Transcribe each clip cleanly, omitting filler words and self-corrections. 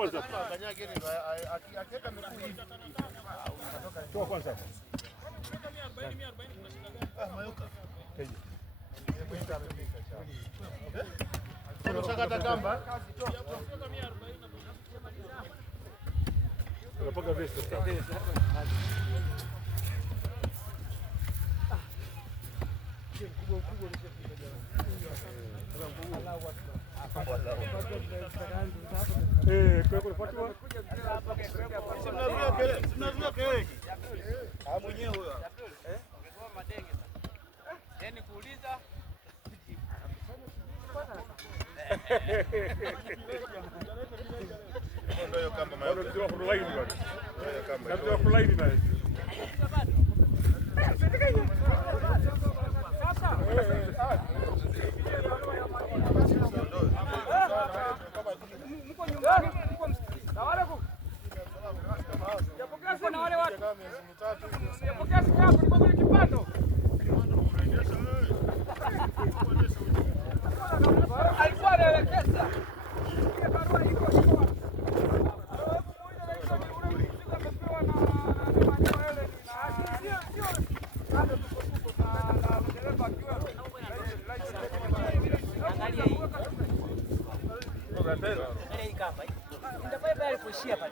kwanza. Toa kwanza. Unashakata kamba. Unapaka vesti sasa. Mwenyewe huyo. Yaani kuuliza ndio kama maana ndio online bado. Ndio online bado. mko nyumbani mko na wale huko. Yapokea na wale watu. Yapokea simu yako ni kwa kipando. Alikuwa anaelekeza. Ile barua iko kwa.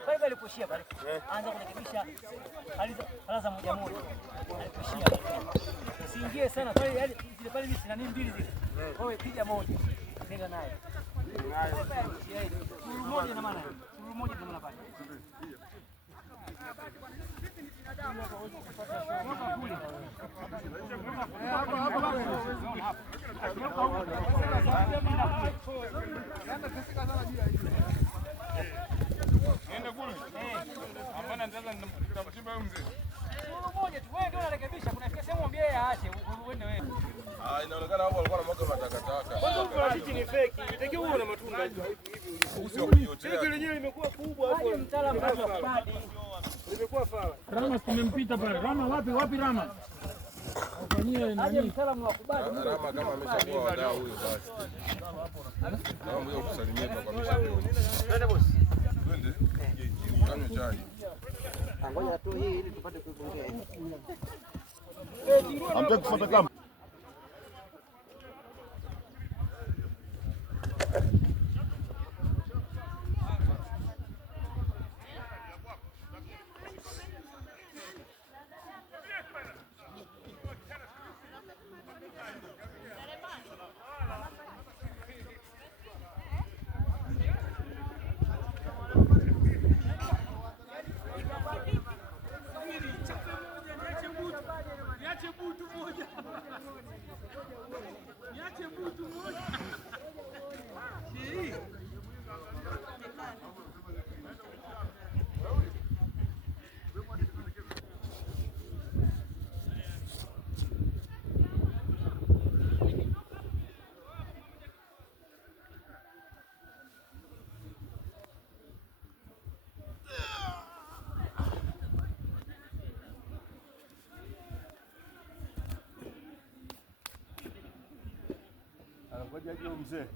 Pale alipoishia pale. Anza kurekebisha aliza moja moja. Alipoishia. Usiingie sana pale yani zile pale ni nani mbili zile. Wewe piga moja. Nenda naye. Suru moja na maana. Suru moja na maana pale. Nenda kule. Hapana nitaanza nitamchimba huyo mzee. Suru moja tu. Wewe ndio unarekebisha. Kuna sehemu mwambie yeye aache. Uende wewe. Inaonekana hapo alikuwa anamwaga matakataka. Kwanza parachichi ni fake. Inatakiwa uwe na matunda hivi. Usio kuyotea. Hili lenyewe limekuwa kubwa hapo. Mtaalamu wa kubadi. Limekuwa fala. Rama tumempita pale. Rama wapi Rama? Ufanyie nani? Mtaalamu wa kubadi. Rama kama ameshakuwa wadau huyo basi. Kama mmoja kusalimia kwa mshauri. Twende bosi. Twende. Kanywe chai. Ngoja tu hii ili tupate kuongea. Hamtaki kufuata kamba. Ngoja aje mzee.